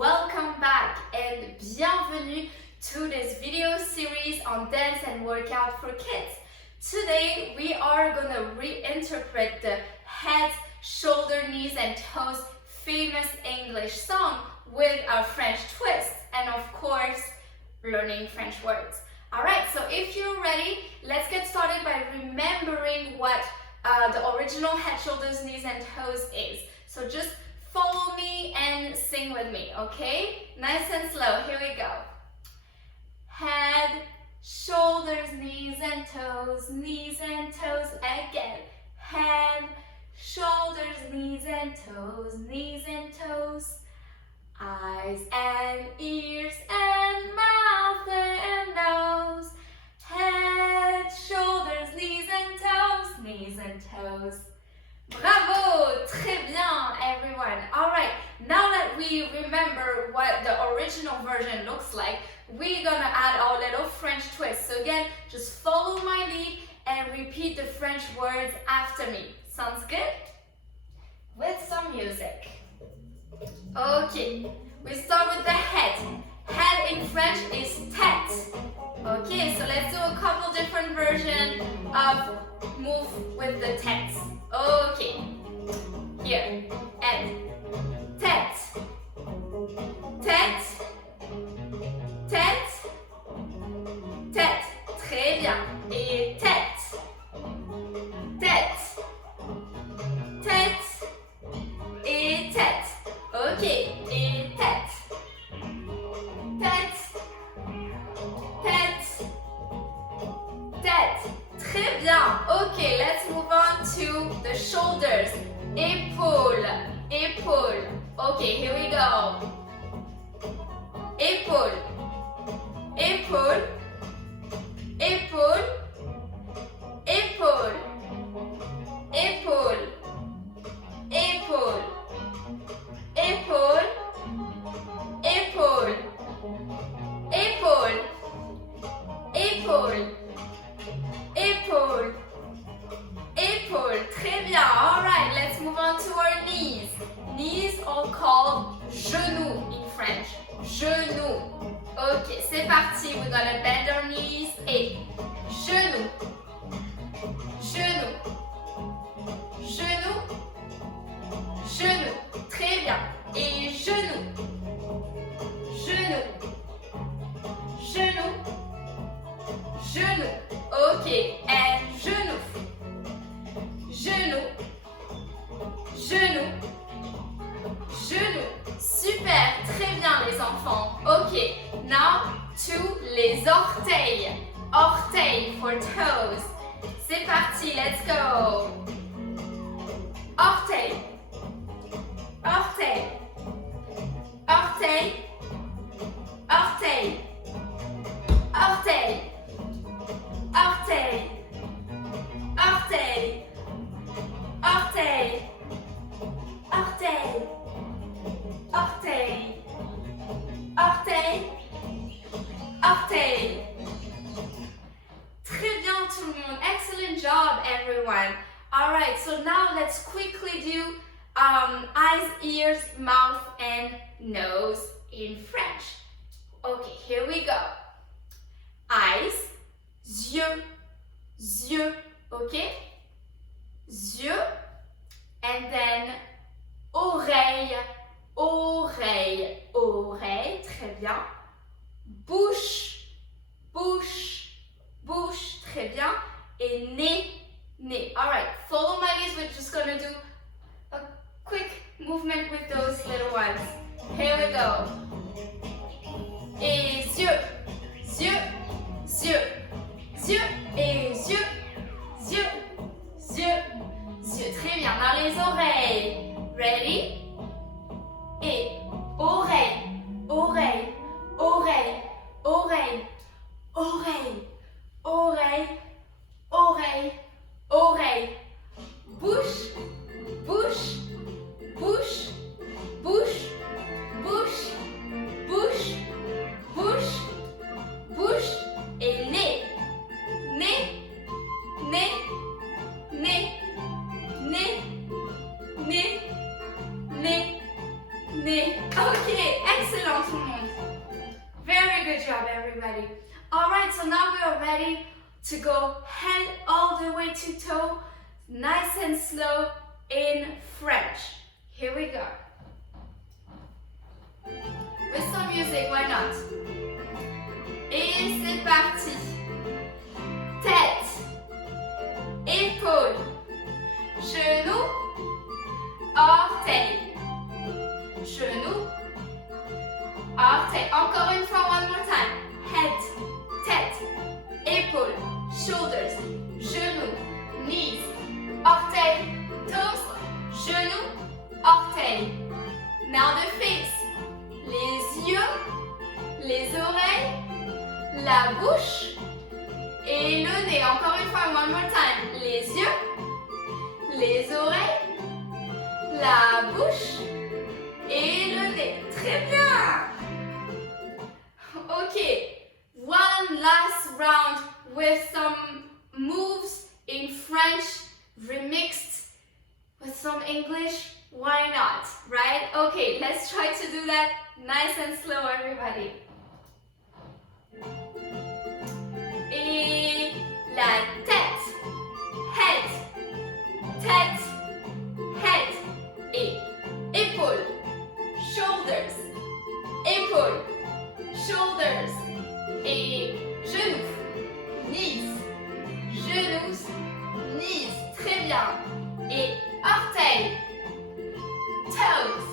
welcome back and bienvenue to this video series on dance and workout for kids. Today we are gonna reinterpret the head, shoulder, knees and toes famous English song with a French twist and of course learning French words. Alright, so if you're ready, let's get started by remembering what the original head, shoulders, knees and toes is. So just follow me and sing with me, okay? Nice and slow, here we go. Head, shoulders, knees and toes again. Head, shoulders, knees and toes. Eyes and ears and mouth and nose. Head, shoulders, knees and toes. Bravo! Très bien, everyone. Alright, now that we remember what the original version looks like, we're gonna add our little French twist. So again, just follow my lead and repeat the French words after me. Sounds good? With some music. Okay, we start with the head. Head in French is tête. Okay, so let's do a couple different versions of move with the tête. Okay, here, and tête, tête, tête, tête, très bien, et tête, tête, tête, et tête, ok, et tête, tête, tête, tête, très bien, ok, let's move on to the shoulders, épaule, épaule, okay, here we go, épaule, épaule, épaule, épaule, épaule, épaule, épaule, épaule, épaule, épaule, épaule, épaule, très bien, alright, let's move on to our knees. Knees are called genou in French, genou. Ok, c'est parti, we're gonna bend our knees et genou, genou, genou, genou, très bien, et genou, genou, genou, genou, ok, and genou, genou, genou, genou, super, très bien les enfants, ok, now to les orteils, orteil for toes, c'est parti, let's go, orteil, orteil, orteil, orteil, orteil, orteil, orteil, orteil, orteil, orteil, orteil, orteil. Très bien tout le monde. Excellent job everyone. Alright, so now let's quickly do eyes, ears, mouth and nose in French. Okay, here we go. Eyes, yeux, yeux, okay? Yeux, and then oreille, oreille, oreille, très bien. Bouche, bouche, bouche, très bien. Et nez, nez. Alright, follow my lead. We're just gonna do a quick movement with those little ones. Here we go. Et yeux, yeux, yeux, yeux, et yeux, yeux, yeux, yeux. Très bien. Dans les oreilles. Ready? Et oreille, oreille, oreille, oreille, oreille, oreille, oreille, oreille. Bouche, bouche, bouche, bouche, bouche, bouche, bouche, bouche. Et nez, nez, nez, nez, nez, nez, nez, nez. Ok, excellent tout le monde. Very good job everybody. Alright, so now we are ready to go head all the way to toe, nice and slow in French. Here we go. With some music, why not? Et c'est parti. Tête, épaule, genou, orteil. Genou, orteil. Encore une fois, one more time. Head, tête, épaule, shoulders, genou, knees, orteil, toes, genou, orteil. Now the face. Les yeux, les oreilles, la bouche et le nez. Encore une fois, one more time. Les yeux, les oreilles, la bouche et le nez. Très bien. Ok, one last round with some moves in French remixed with some English. Why not, right? Okay, let's try to do that nice and slow, everybody. Et la tête, head, tête, head. Et épaule, shoulders, épaule, shoulders. Et genoux, knees, genoux, knees. Très bien. Et orteil, toes,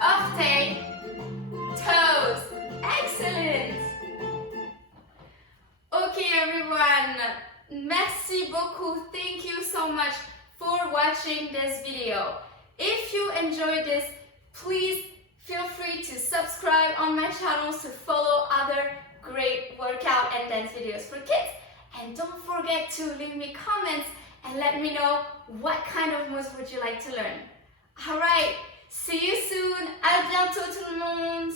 orteil, toes. Excellent. Okay, everyone. Merci beaucoup. Thank you so much for watching this video. If you enjoyed this, please feel free to subscribe on my channel to follow other great workout and dance videos for kids. And don't forget to leave me comments and let me know what kind of moves would you like to learn. Alright, see you soon. À bientôt tout le monde.